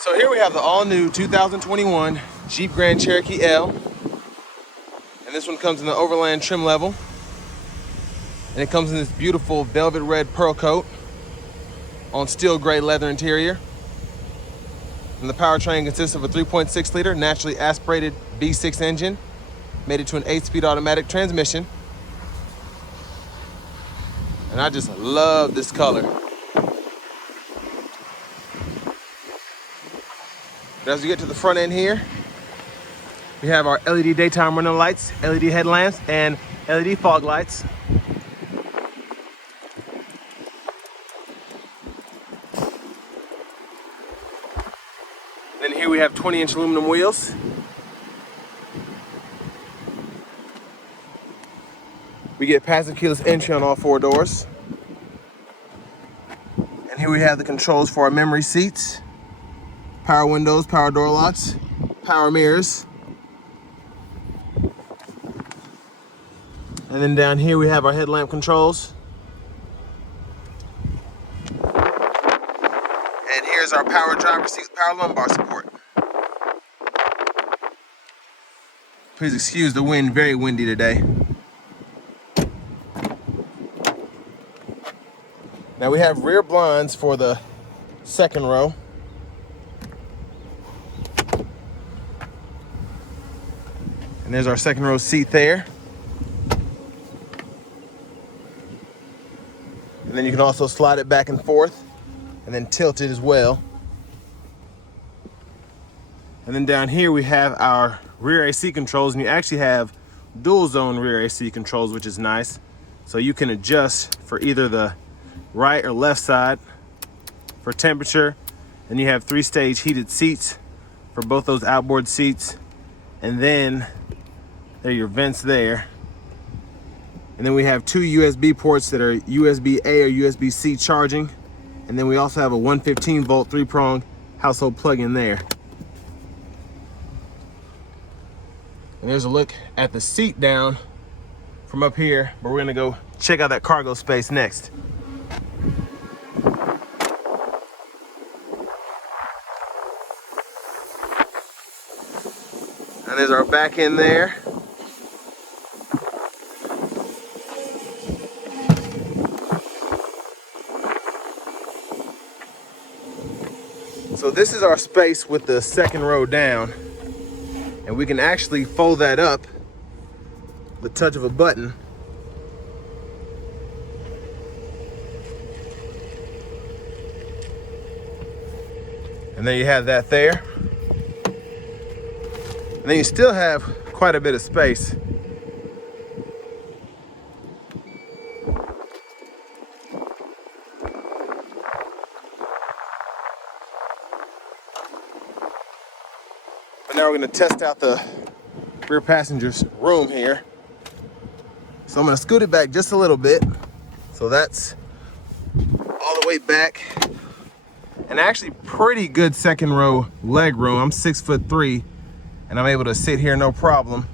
So here we have the all-new 2021 Jeep Grand Cherokee L. And this one comes in the Overland trim level. And it comes in this beautiful velvet red pearl coat on steel gray leather interior. And the powertrain consists of a 3.6 liter naturally aspirated V6 engine, made it to an 8-speed automatic transmission. And I just love this color. But as we get to the front end here, we have our LED daytime running lights, LED headlamps, and LED fog lights. Then here we have 20-inch aluminum wheels. We get passive keyless entry on all 4 doors. And here we have the controls for our memory seats, power windows, power door locks, power mirrors. And then down here we have our headlamp controls. And here's our power driver seat with power lumbar support. Please excuse the wind, very windy today. Now we have rear blinds for the second row. And there's our second row seat there. And then you can also slide it back and forth and then tilt it as well. And then down here we have our rear AC controls, and you actually have dual zone rear AC controls, which is nice. So you can adjust for either the right or left side for temperature. And you have 3-stage heated seats for both those outboard seats. And then there are your vents there. And then we have 2 USB ports that are USB-A or USB-C charging. And then we also have a 115 volt 3-prong household plug-in there. And there's a look at the seat down from up here, but we're gonna go check out that cargo space next. And there's our back end there. So this is our space with the second row down, and we can actually fold that up with the touch of a button. And then you have that there. And then you still have quite a bit of space. But now we're going to test out the rear passenger's room here. So I'm going to scoot it back just a little bit. So that's all the way back. And actually pretty good second row leg room. I'm 6'3", and I'm able to sit here no problem.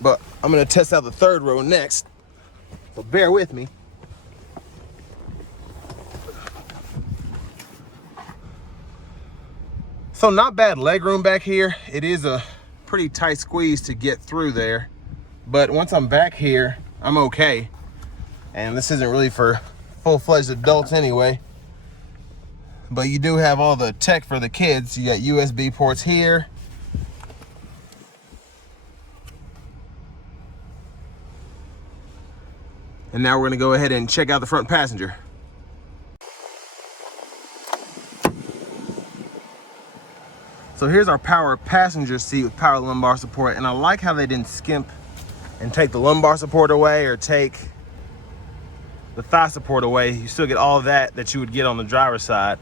But I'm going to test out the third row next. So bear with me. So not bad leg room back here. It is a pretty tight squeeze to get through there. But once I'm back here, I'm okay. And this isn't really for full-fledged adults anyway. But you do have all the tech for the kids. You got USB ports here. And now we're gonna go ahead and check out the front passenger. So here's our power passenger seat with power lumbar support. And I like how they didn't skimp and take the lumbar support away or take the thigh support away. You still get all of that you would get on the driver's side.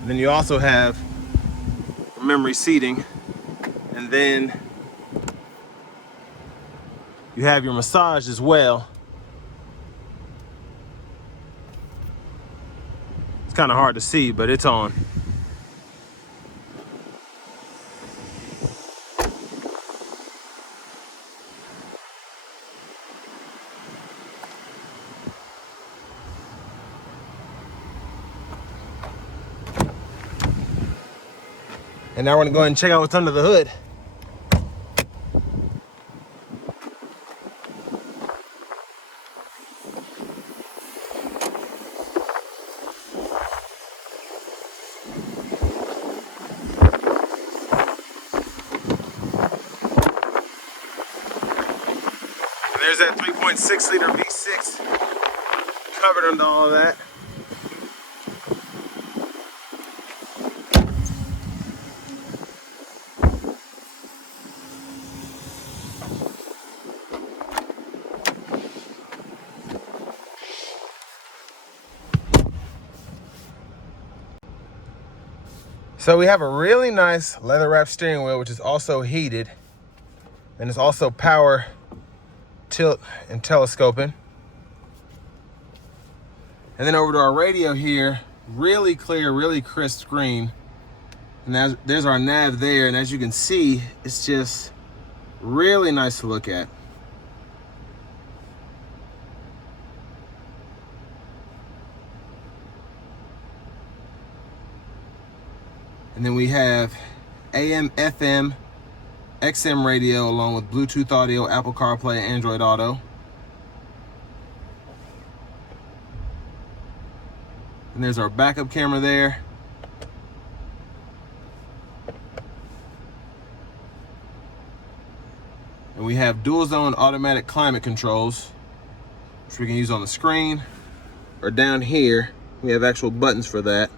And then you also have memory seating, and then you have your massage as well. It's kind of hard to see, but it's on. And now we're gonna go ahead and check out what's under the hood. And there's that 3.6 liter V6 covered under all of that. So we have a really nice leather wrapped steering wheel, which is also heated, and it's also power tilt and telescoping. And then over to our radio here, really clear, really crisp screen. And there's our nav there, and as you can see, it's just really nice to look at. And then we have AM, FM, XM radio, along with Bluetooth audio, Apple CarPlay, Android Auto. And there's our backup camera there. And we have dual zone automatic climate controls, which we can use on the screen, or down here, we have actual buttons for that.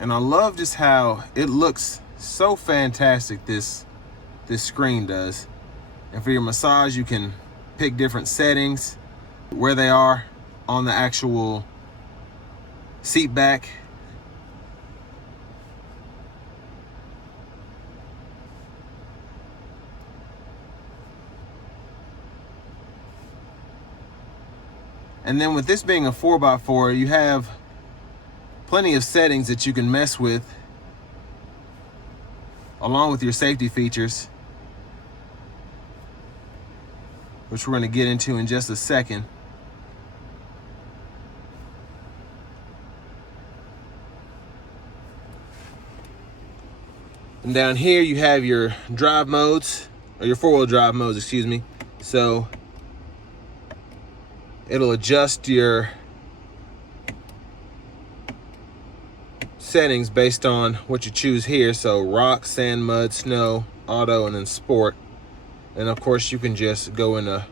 And I love just how it looks so fantastic, this screen does. And for your massage, you can pick different settings, where they are on the actual seat back. And then with this being a 4x4, you have plenty of settings that you can mess with, along with your safety features, which we're going to get into in just a second. And down here you have your drive modes, or your four-wheel drive modes, excuse me. So it'll adjust your settings based on what you choose here. So rock, sand, mud, snow, auto, and then sport. And of course you can just go in a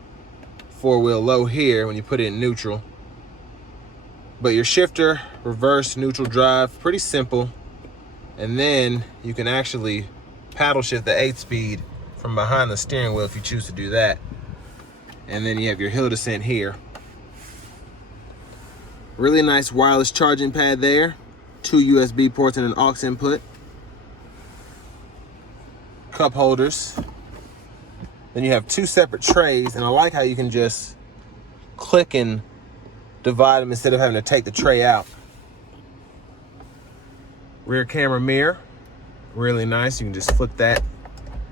four-wheel low here when you put it in neutral. But your shifter, reverse, neutral, drive, pretty simple. And then you can actually paddle shift the 8-speed from behind the steering wheel if you choose to do that. And then you have your hill descent here. Really nice wireless charging pad there. 2 USB ports and an aux input. Cup holders. Then you have 2 separate trays, and I like how you can just click and divide them instead of having to take the tray out. Rear camera mirror, really nice. You can just flip that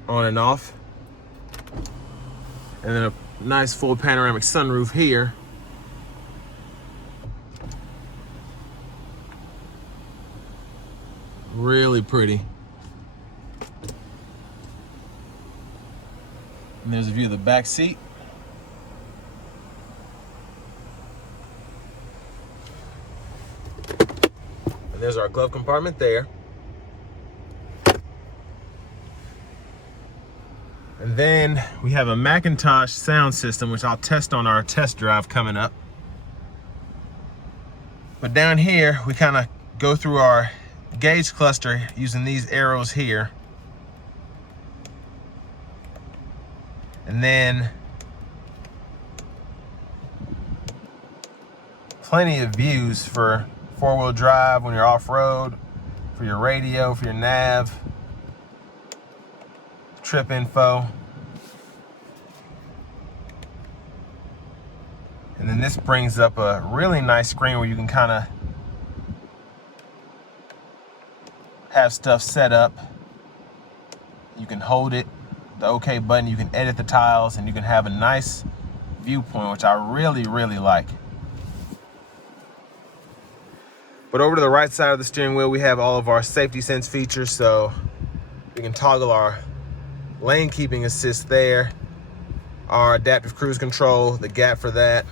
on and off. And then a nice full panoramic sunroof here. Really pretty. And there's a view of the back seat. And there's our glove compartment there. And then we have a Macintosh sound system, which I'll test on our test drive coming up. But down here, we kind of go through our gauge cluster using these arrows here. And then plenty of views for four-wheel drive when you're off-road, for your radio, for your nav, trip info. And then this brings up a really nice screen where you can kind of have stuff set up. You can hold it, the OK button, you can edit the tiles, and you can have a nice viewpoint, which I really, really like. But over to the right side of the steering wheel, we have all of our safety sense features. So we can toggle our lane keeping assist there, our adaptive cruise control, the gap for that.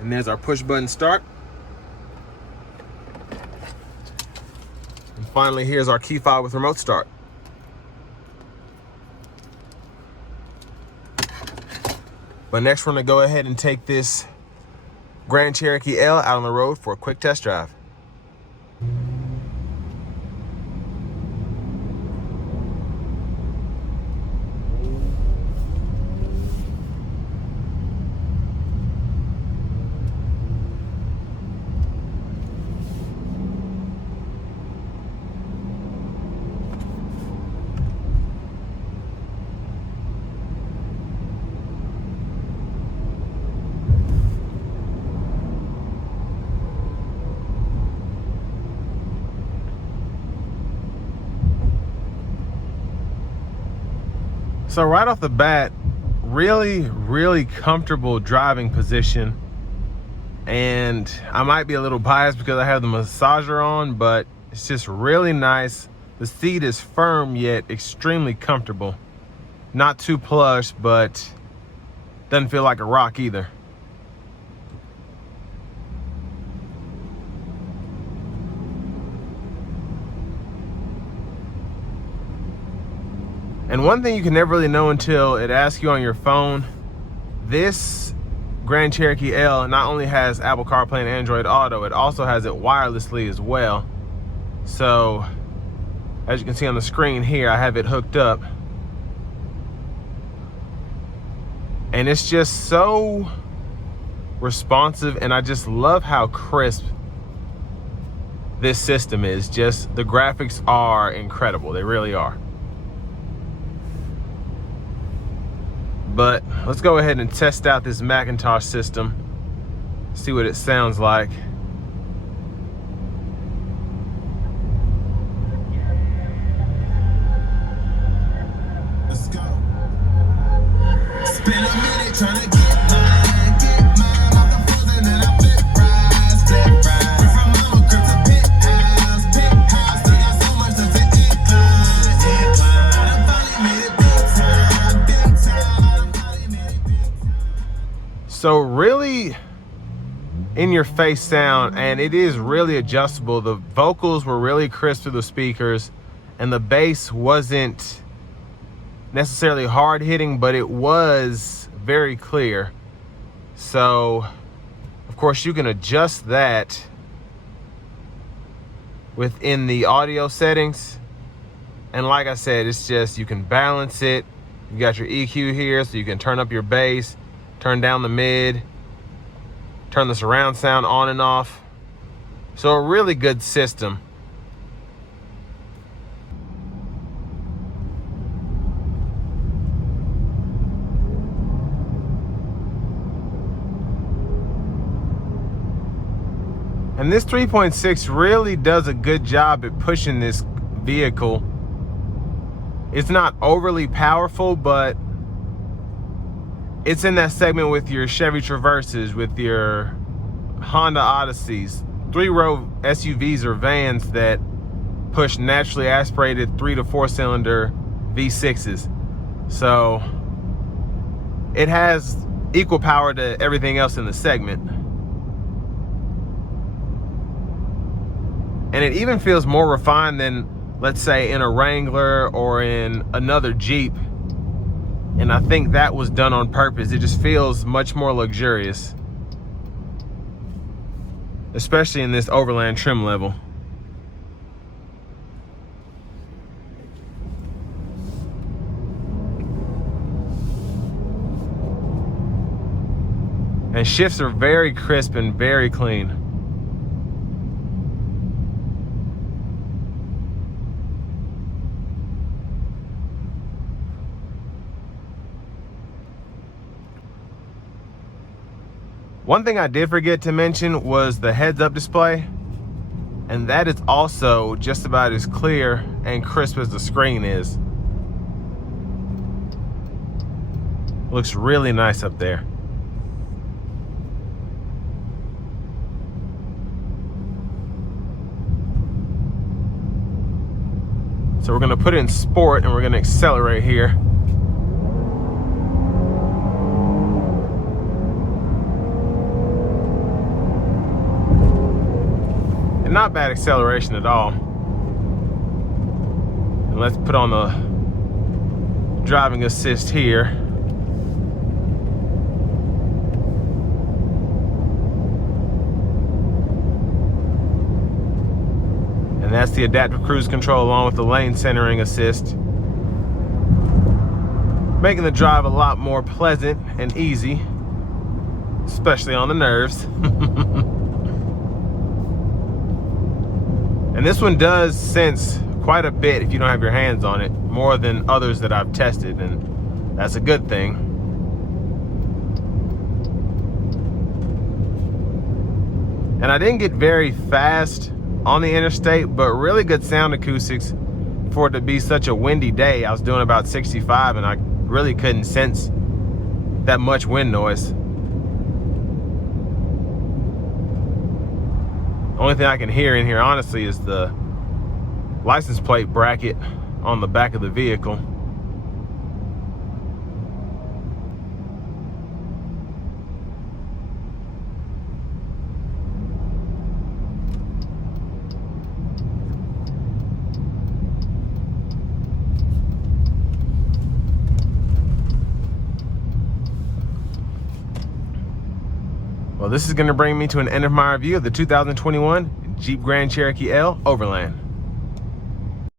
And there's our push button start. And finally, here's our key fob with remote start. But next, we're gonna go ahead and take this Grand Cherokee L out on the road for a quick test drive. So right off the bat, really comfortable driving position. And I might be a little biased because I have the massager on, but it's just really nice. The seat is firm yet extremely comfortable. Not too plush, but doesn't feel like a rock either. And one thing you can never really know until it asks you on your phone, this Grand Cherokee L not only has Apple CarPlay and Android Auto, it also has it wirelessly as well. So, as you can see on the screen here, I have it hooked up. And it's just so responsive, and I just love how crisp this system is. Just, the graphics are incredible, they really are. But let's go ahead and test out this Macintosh system, see what it sounds like. Let's go. Spend a minute trying to get mine off the floors, and then I flip rise. From mama crib to penthouse, still got so much to incline. I done finally made it big time. So really in your face sound, and it is really adjustable. The vocals were really crisp through the speakers, and the bass wasn't necessarily hard hitting, but it was very clear. So of course you can adjust that within the audio settings. And like I said, it's just, you can balance it. You got your EQ here, so you can turn up your bass, turn down the mid, turn the surround sound on and off. So a really good system. And this 3.6 really does a good job at pushing this vehicle. It's not overly powerful, but it's in that segment with your Chevy Traverses, with your Honda Odysseys, 3-row SUVs or vans that push naturally aspirated 3 to 4 cylinder V6s. So it has equal power to everything else in the segment. And it even feels more refined than, let's say, in a Wrangler or in another Jeep. And I think that was done on purpose. It just feels much more luxurious, especially in this Overland trim level. And shifts are very crisp and very clean. One thing I did forget to mention was the heads-up display, and that is also just about as clear and crisp as the screen is. Looks really nice up there. So we're gonna put it in sport and we're gonna accelerate here. And not bad acceleration at all. And let's put on the driving assist here. And that's the adaptive cruise control along with the lane centering assist. Making the drive a lot more pleasant and easy, especially on the nerves. And this one does sense quite a bit if you don't have your hands on it, more than others that I've tested, and that's a good thing. And I didn't get very fast on the interstate, but really good sound acoustics for it to be such a windy day. I was doing about 65 and I really couldn't sense that much wind noise. The only thing I can hear in here, honestly, is the license plate bracket on the back of the vehicle. Well, this is going to bring me to an end of my review of the 2021 Jeep Grand Cherokee L Overland.